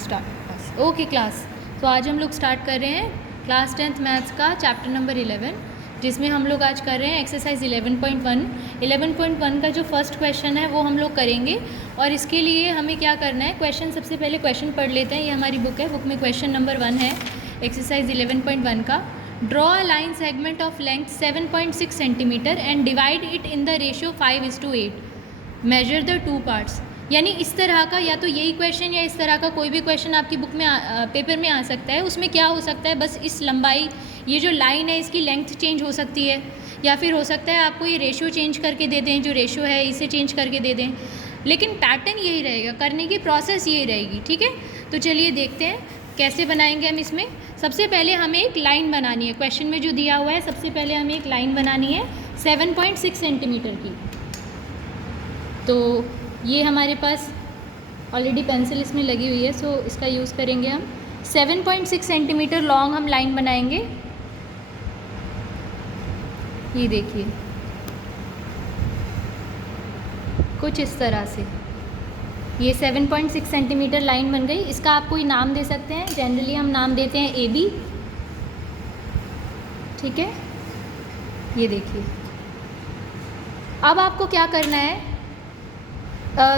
Start. Okay class, तो आज हम लोग स्टार्ट कर रहे हैं क्लास 10th मैथ्स का चैप्टर नंबर 11, जिसमें हम लोग आज कर रहे हैं एक्सरसाइज 11.1। 11.1 का जो फर्स्ट क्वेश्चन है वो हम लोग करेंगे। और इसके लिए हमें क्या करना है, क्वेश्चन सबसे पहले क्वेश्चन पढ़ लेते हैं। ये हमारी बुक है, बुक में क्वेश्चन नंबर 1 है एक्सरसाइज 11.1 का। Draw a line segment of length 7.6 centimetre and divide it in the ratio 5:8। Measure the two parts. यानी इस तरह का, या तो यही क्वेश्चन या इस तरह का कोई भी क्वेश्चन आपकी बुक में पेपर में आ सकता है। उसमें क्या हो सकता है, बस इस लंबाई, ये जो लाइन है इसकी लेंथ चेंज हो सकती है, या फिर हो सकता है आपको ये रेशियो चेंज करके दे दें, जो रेशियो है इसे चेंज करके दे दें, लेकिन पैटर्न यही रहेगा, करने की प्रोसेस यही रहेगी। ठीक है, तो चलिए देखते हैं कैसे बनाएंगे हम इसमें। सबसे पहले हमें एक लाइन बनानी है, क्वेश्चन में जो दिया हुआ है सबसे पहले हमें एक लाइन बनानी है 7.6 सेंटीमीटर की। तो ये हमारे पास ऑलरेडी पेंसिल इसमें लगी हुई है, सो इसका यूज़ करेंगे हम। 7.6 सेंटीमीटर लॉन्ग हम लाइन बनाएंगे। ये देखिए कुछ इस तरह से ये 7.6 सेंटीमीटर लाइन बन गई। इसका आप कोई नाम दे सकते हैं, जनरली हम नाम देते हैं AB। ठीक है, ये देखिए। अब आपको क्या करना है,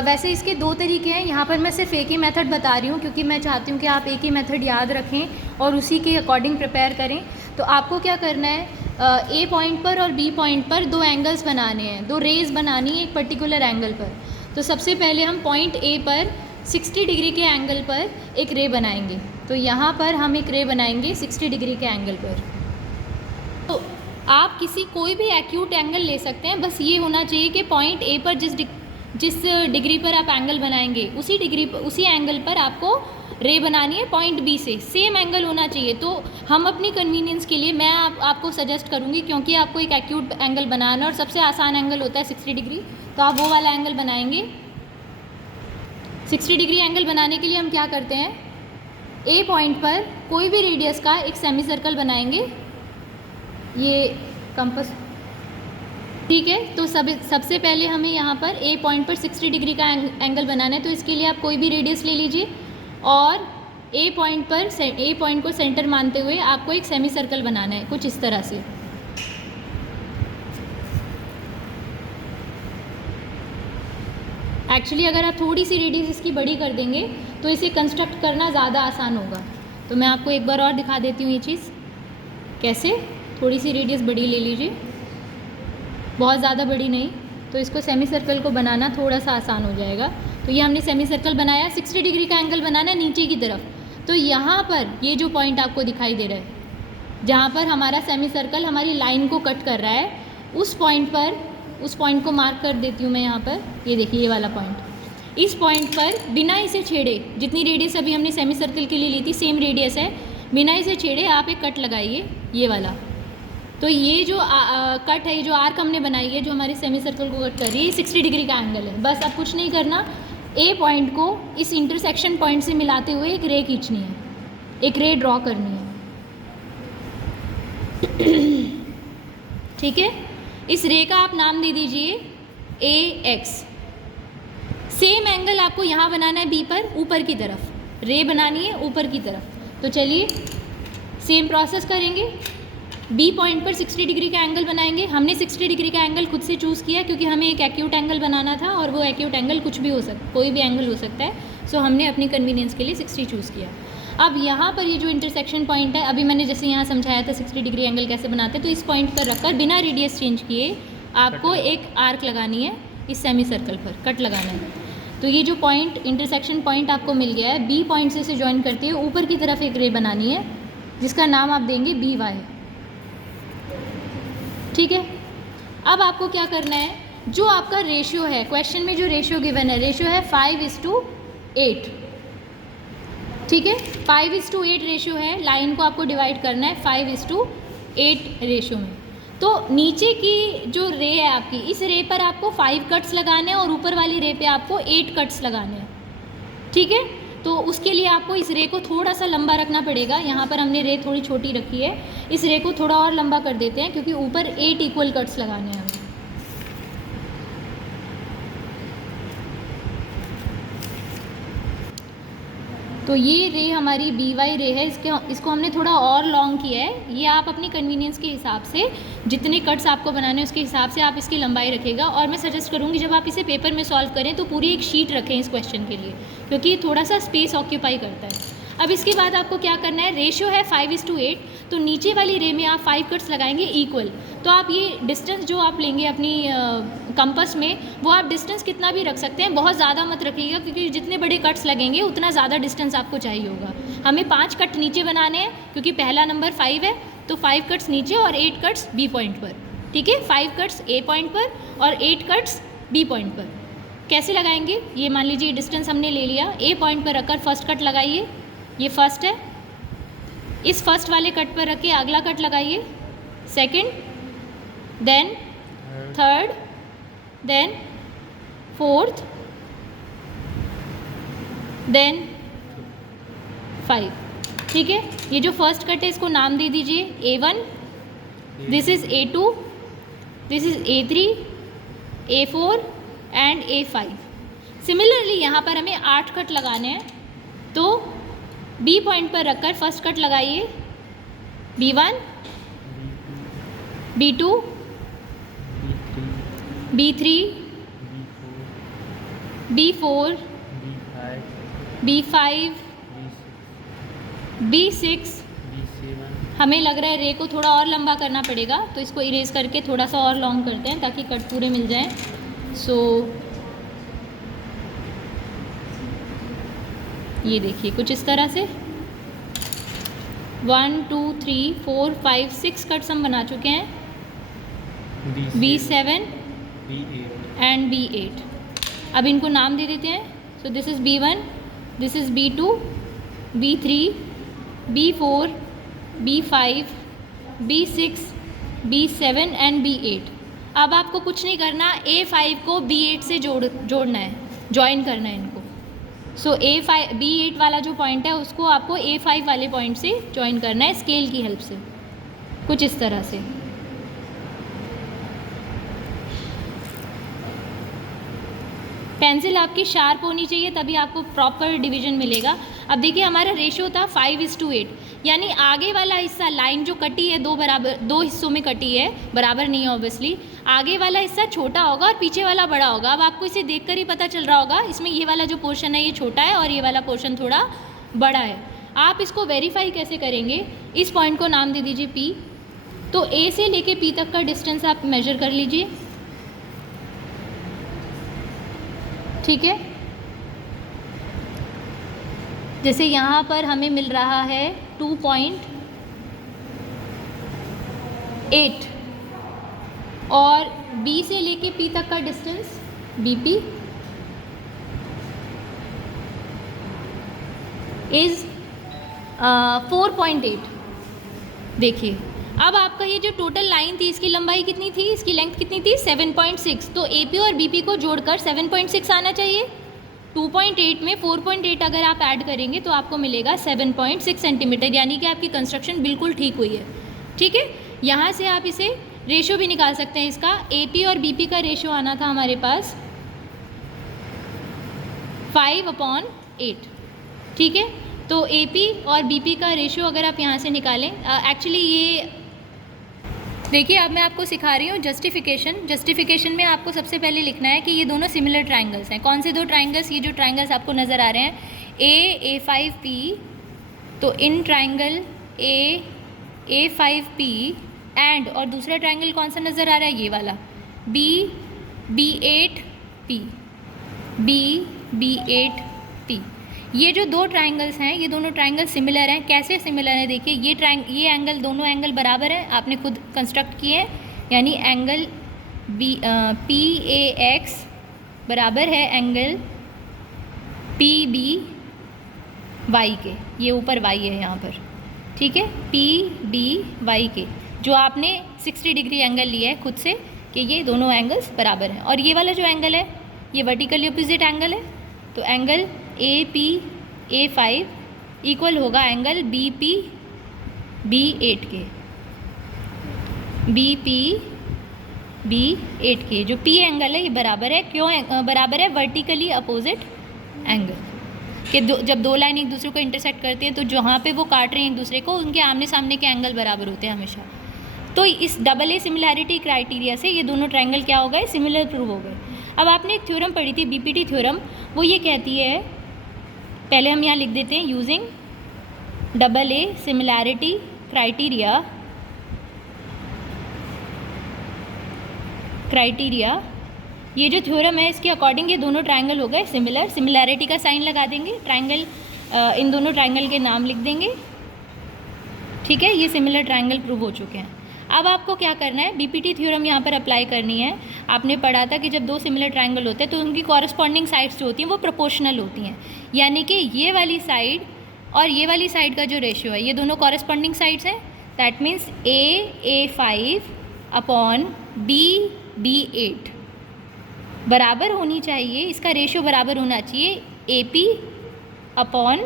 वैसे इसके दो तरीके हैं। यहाँ पर मैं सिर्फ एक ही मेथड बता रही हूँ क्योंकि मैं चाहती हूँ कि आप एक ही मेथड याद रखें और उसी के अकॉर्डिंग प्रिपेयर करें। तो आपको क्या करना है, A पॉइंट पर और B पॉइंट पर दो एंगल्स बनाने हैं, दो रेज बनानी है एक पर्टिकुलर एंगल पर। तो सबसे पहले हम पॉइंट A पर 60 डिग्री के एंगल पर एक रे बनाएंगे। तो यहाँ पर हम एक रे बनाएंगे 60 डिग्री के एंगल पर। तो आप कोई भी एक्यूट एंगल ले सकते हैं, बस ये होना चाहिए कि पॉइंट A पर जिस डिग्री पर आप एंगल बनाएंगे उसी एंगल पर आपको रे बनानी है पॉइंट B से, सेम एंगल होना चाहिए। तो हम अपनी कन्वीनियंस के लिए मैं आपको सजेस्ट करूँगी, क्योंकि आपको एक एक्यूट एंगल बनाना और सबसे आसान एंगल होता है 60 डिग्री, तो आप वो वाला एंगल बनाएंगे। 60 डिग्री एंगल बनाने के लिए हम क्या करते हैं, A पॉइंट पर कोई भी रेडियस का एक सेमी सर्कल बनाएंगे। ये कंपास, ठीक है। तो सबसे पहले हमें यहाँ पर A पॉइंट पर 60 डिग्री का एंगल बनाना है। तो इसके लिए आप कोई भी रेडियस ले लीजिए और A पॉइंट को सेंटर मानते हुए आपको एक सेमी सर्कल बनाना है कुछ इस तरह से। एक्चुअली अगर आप थोड़ी सी रेडियस इसकी बड़ी कर देंगे तो इसे कंस्ट्रक्ट करना ज़्यादा आसान होगा। तो मैं आपको एक बार और दिखा देती हूँ ये चीज़ कैसे। थोड़ी सी रेडियस बड़ी ले लीजिए, बहुत ज़्यादा बड़ी नहीं, तो इसको सेमी सर्कल को बनाना थोड़ा सा आसान हो जाएगा। तो ये हमने सेमी सर्कल बनाया, 60 डिग्री का एंगल बनाना है नीचे की तरफ। तो यहाँ पर ये जो पॉइंट आपको दिखाई दे रहा है, जहाँ पर हमारा सेमी सर्कल हमारी लाइन को कट कर रहा है, उस पॉइंट को मार्क कर देती हूँ मैं यहाँ पर। ये देखिए ये वाला पॉइंट, इस पॉइंट पर बिना इसे छेड़े, जितनी रेडियस अभी हमने सेमी सर्कल के लिए ली थी सेम रेडियस है, बिना इसे छेड़े आप एक कट लगाइए, ये वाला। तो ये जो कट है, ये जो आर्क हमने बनाई है जो हमारे सेमी सर्कल को कट कर रही है, 60 डिग्री का एंगल है। बस अब कुछ नहीं करना, A पॉइंट को इस इंटरसेक्शन पॉइंट से मिलाते हुए एक रे खींचनी है, एक रे ड्रॉ करनी है। ठीक है, इस रे का आप नाम दे दीजिए AX। सेम एंगल आपको यहाँ बनाना है B पर, ऊपर की तरफ रे बनानी है ऊपर की तरफ। तो चलिए सेम प्रोसेस करेंगे। B पॉइंट पर 60 डिग्री का एंगल बनाएंगे। हमने 60 डिग्री का एंगल खुद से चूज़ किया क्योंकि हमें एक एक्यूट एंगल बनाना था, और वो एक्यूट एंगल कुछ भी हो सकता, कोई भी एंगल हो सकता है। सो हमने अपनी कन्वीनियंस के लिए 60 चूज़ किया। अब यहाँ पर ये जो इंटरसेक्शन पॉइंट है, अभी मैंने जैसे यहाँ समझाया था 60 डिग्री एंगल कैसे बनाते हैं, तो इस पॉइंट पर रखकर बिना रेडियस चेंज किए आपको एक आर्क लगानी है, इस सेमी सर्कल पर कट लगाना है। तो ये जो पॉइंट इंटरसेक्शन पॉइंट आपको मिल गया है, B पॉइंट से इसे ज्वाइन करते हुए ऊपर की तरफ एक रे बनानी है जिसका नाम आप देंगे BY। ठीक है, अब आपको क्या करना है, जो आपका रेशियो है, क्वेश्चन में जो रेशियो गिवन है, रेशियो है 5:8। ठीक है, 5:8 रेशियो है। लाइन को आपको डिवाइड करना है 5:8 रेशियो में। तो नीचे की जो रे है आपकी, इस रे पर आपको 5 कट्स लगाने हैं और ऊपर वाली रे पे आपको 8 कट्स लगाने हैं। ठीक है, तो उसके लिए आपको इस रे को थोड़ा सा लंबा रखना पड़ेगा। यहाँ पर हमने रे थोड़ी छोटी रखी है, इस रे को थोड़ा और लंबा कर देते हैं क्योंकि ऊपर 8 इक्वल कट्स लगाने हैं हमें। तो ये रे हमारी बी वाई रे है, इसको हमने थोड़ा और लॉन्ग किया है। ये आप अपनी कन्वीनियंस के हिसाब से, जितने कट्स आपको बनाने हैं उसके हिसाब से आप इसकी लंबाई रखेगा। और मैं सजेस्ट करूँगी जब आप इसे पेपर में सॉल्व करें तो पूरी एक शीट रखें इस क्वेश्चन के लिए, क्योंकि थोड़ा सा स्पेस ऑक्यूपाई करता है। अब इसके बाद आपको क्या करना है, रेशियो है 5:8, तो नीचे वाली रे में आप 5 कट्स लगाएंगे इक्वल। तो आप ये डिस्टेंस जो आप लेंगे अपनी कंपास में, वो आप डिस्टेंस कितना भी रख सकते हैं, बहुत ज़्यादा मत रखिएगा, क्योंकि जितने बड़े कट्स लगेंगे उतना ज़्यादा डिस्टेंस आपको चाहिए होगा। हमें 5 कट नीचे बनाने हैं, क्योंकि पहला नंबर 5 है, तो 5 कट्स नीचे और 8 कट्स बी पॉइंट पर। ठीक है, 5 कट्स ए पॉइंट पर और 8 कट्स बी पॉइंट पर। कैसे लगाएंगे, ये मान लीजिए डिस्टेंस हमने ले लिया, ए पॉइंट पर रखकर फर्स्ट कट लगाइए, ये फर्स्ट है, इस फर्स्ट वाले कट पर रख के अगला कट लगाइए, second, then third, then fourth, then 5। ठीक है, ये जो फर्स्ट कट है इसको नाम दे दीजिए A1, this is A2, this is A3, A4 and A5। Similarly यहाँ पर हमें 8 कट लगाने हैं, तो बी पॉइंट पर रखकर फर्स्ट कट लगाइए, B1, B2, B3, B4, B5, B6। हमें लग रहा है रे को थोड़ा और लंबा करना पड़ेगा, तो इसको इरेज करके थोड़ा सा और लॉन्ग करते हैं ताकि कट पूरे मिल जाएं। सो ये देखिए कुछ इस तरह से 1 2 3 4 5 6 कट्स हम बना चुके हैं, B7 एंड B8। अब इनको नाम दे देते हैं। So this is B1, this is B2, B3, B4, B5, B6, B7 and B8। अब आपको कुछ नहीं करना, A5 को B8 से जोड़ना है, ज्वाइन करना है इनको। सो B8 वाला जो पॉइंट है उसको आपको A5 वाले पॉइंट से ज्वाइन करना है स्केल की हेल्प से, कुछ इस तरह से। पेंसिल आपकी शार्प होनी चाहिए, तभी आपको प्रॉपर डिवीजन मिलेगा। अब देखिए हमारा रेशियो था 5:8, यानी आगे वाला हिस्सा, लाइन जो कटी है दो हिस्सों में कटी है, बराबर नहीं है ऑब्वियसली, आगे वाला हिस्सा छोटा होगा और पीछे वाला बड़ा होगा। अब आपको इसे देखकर ही पता चल रहा होगा, इसमें ये वाला जो पोर्शन है ये छोटा है और ये वाला पोर्शन थोड़ा बड़ा है। आप इसको वेरीफाई कैसे करेंगे, इस पॉइंट को नाम दे दीजिए P। तो A से लेके P तक का डिस्टेंस आप मेजर कर लीजिए। ठीक है, जैसे यहाँ पर हमें मिल रहा है 2.8 और B से लेके P तक का डिस्टेंस BP इज़ 4.8। देखिए अब आपका ये जो टोटल लाइन थी इसकी लंबाई कितनी थी, इसकी लेंथ कितनी थी, 7.6। तो AP और BP को जोड़कर 7.6 आना चाहिए। 2.8 में 4.8 अगर आप ऐड करेंगे तो आपको मिलेगा 7.6 सेंटीमीटर, यानी कि आपकी कंस्ट्रक्शन बिल्कुल ठीक हुई है। ठीक है, यहाँ से आप इसे रेशो भी निकाल सकते हैं। इसका AP और BP का रेशो आना था हमारे पास 5/8। ठीक है, तो AP और BP का रेशो अगर आप यहाँ से निकालें, एक्चुअली ये देखिए अब मैं आपको सिखा रही हूँ जस्टिफिकेशन में आपको सबसे पहले लिखना है कि ये दोनों सिमिलर ट्राइंगल्स हैं। कौन से दो ट्राइंगल्स, ये जो ट्राइंगल्स आपको नज़र आ रहे हैं A5P, तो इन ट्राइंगल A5P एंड, और दूसरा ट्राइंगल कौन सा नज़र आ रहा है, ये वाला B8P, B8P। ये जो दो ट्राइंगल्स हैं, ये दोनों ट्राइंगल सिमिलर हैं। कैसे सिमिलर हैं, देखिए ये एंगल, दोनों एंगल बराबर हैं, आपने खुद कंस्ट्रक्ट किए हैं, यानी एंगल PAX बराबर है एंगल PBY के, ये ऊपर Y है यहाँ पर। ठीक है, PBY के, जो आपने 60 डिग्री एंगल लिया है खुद से कि ये दोनों एंगल्स बराबर हैं। और ये वाला जो एंगल है ये वर्टिकली अपोजिट एंगल है, तो एंगल APA5 इक्वल होगा एंगल BPB8 के, BPB8 के। जो P एंगल है ये बराबर है, क्यों बराबर है, वर्टिकली अपोजिट एंगल। कि जब दो लाइन एक दूसरे को इंटरसेक्ट करती हैं तो जहाँ पे वो काट रहे हैं एक दूसरे को उनके आमने सामने के एंगल बराबर होते हैं हमेशा। तो इस AA सिमिलैरिटी क्राइटेरिया से ये दोनों ट्रायंगल क्या हो गए, सिमिलर प्रूव हो गए। अब आपने एक थ्योरम पढ़ी थी BPT थ्योरम, वो ये कहती है, पहले हम यहाँ लिख देते हैं, यूजिंग AA सिमिलैरिटी क्राइटेरिया, ये जो थ्योरम है इसके अकॉर्डिंग ये दोनों ट्रायंगल हो गए सिमिलर। सिमिलैरिटी का साइन लगा देंगे, ट्रायंगल, इन दोनों ट्रायंगल के नाम लिख देंगे, ठीक है। ये सिमिलर ट्रायंगल प्रूव हो चुके हैं। अब आपको क्या करना है, BPT थ्योरम यहाँ पर अप्लाई करनी है। आपने पढ़ा था कि जब दो सिमिलर ट्रायंगल होते हैं तो उनकी कॉरस्पॉन्डिंग साइड्स जो होती हैं वो प्रोपोर्शनल होती हैं, यानी कि ये वाली साइड और ये वाली साइड का जो रेशियो है ये दोनों कॉरस्पॉन्डिंग साइड्स हैं। That means A5 upon B8 बराबर होनी चाहिए, इसका रेशियो बराबर होना चाहिए AP अपॉन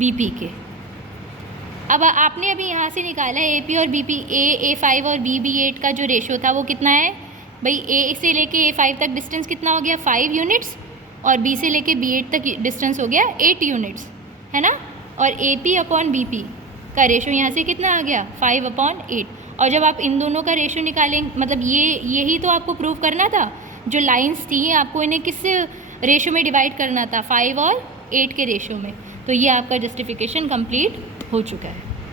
BP के। अब आपने अभी यहाँ से निकाला है AP और BP, A5 और B8 का जो रेशियो था वो कितना है भाई, A से लेके A5 तक डिस्टेंस कितना हो गया 5 यूनिट्स, और B से लेके B8 तक डिस्टेंस हो गया 8 यूनिट्स, है ना। और AP अपॉन BP का रेशियो यहाँ से कितना आ गया 5/8। और जब आप इन दोनों का रेशियो निकालेंगे, मतलब यही तो आपको प्रूव करना था, जो लाइंस थी आपको इन्हें किस रेशियो में डिवाइड करना था, 5 और 8 के रेशियो में। तो ये आपका जस्टिफिकेशन कंप्लीट हो चुका है।